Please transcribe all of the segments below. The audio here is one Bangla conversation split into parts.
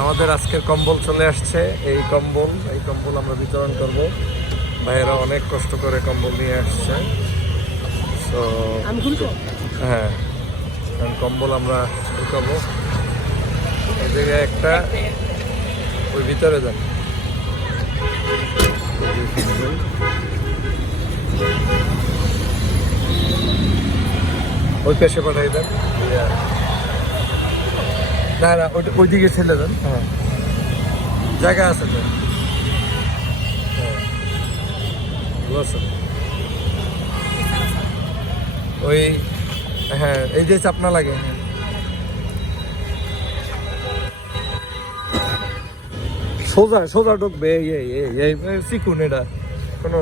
আমাদের আজকের কম্বল চলে আসছে। এই কম্বল এই কম্বল আমরা বিতরণ করব। ভাইয়েরা অনেক কষ্ট করে কম্বল নিয়ে আসছে। তো হ্যাঁ কারণ কম্বল আমরা ঢুকাবো। এই জায়গায় একটা ওই ভিতরে যান। ওই পেশে পাঠাই দেন। না না ওইটা ওই ছেলে দেন। হ্যাঁ। জায়গা আছে তো। হ্যাঁ। ওই হ্যাঁ এই যে চাপনা লাগে হ্যাঁ। সোজা সোজা ঢুকবে চিকুন এটা। কোনো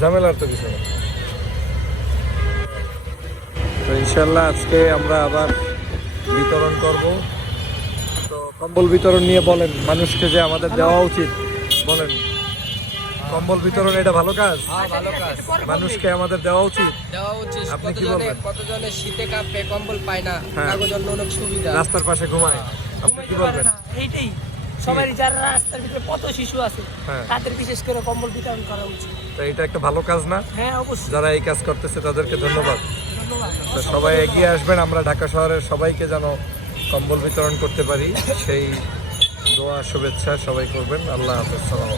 ঝামেলার তো কিছু না তো ইনশাল্লাহ আজকে আমরা আবার বিতরণ করব। তো কম্বল বিতরণ নিয়ে বলেন মানুষকে যে আমাদের দেওয়া উচিত বলেন। কম্বল বিতরণ এটা ভালো কাজ? হ্যাঁ ভালো কাজ। মানুষকে আমাদের দেওয়া উচিত? দেওয়া উচিত। আপনি কি বলবেন? কতজনে শীতে কাঁপে কম্বল পায় না হ্যাঁ। তার জন্য অনেক সুবিধা। রাস্তার পাশে ঘুমায়। আপনি কি বলবেন? এইটাই। সবাই যারা রাস্তার ভিতরে কত শিশু আছে হ্যাঁ। তাদের বিশেষ করে কম্বল বিতরণ করা উচিত। তো এটা একটা ভালো কাজ না? হ্যাঁ অবশ্যই। যারা এই কাজ করতেছে তাদেরকে ধন্যবাদ। তো সবাই এগিয়ে আসবেন, আমরা ঢাকা শহরের সবাইকে যেন কম্বল বিতরণ করতে পারি। সেই দোয়া, শুভেচ্ছা সবাই করবেন। আল্লাহ হাফেজ, সালাম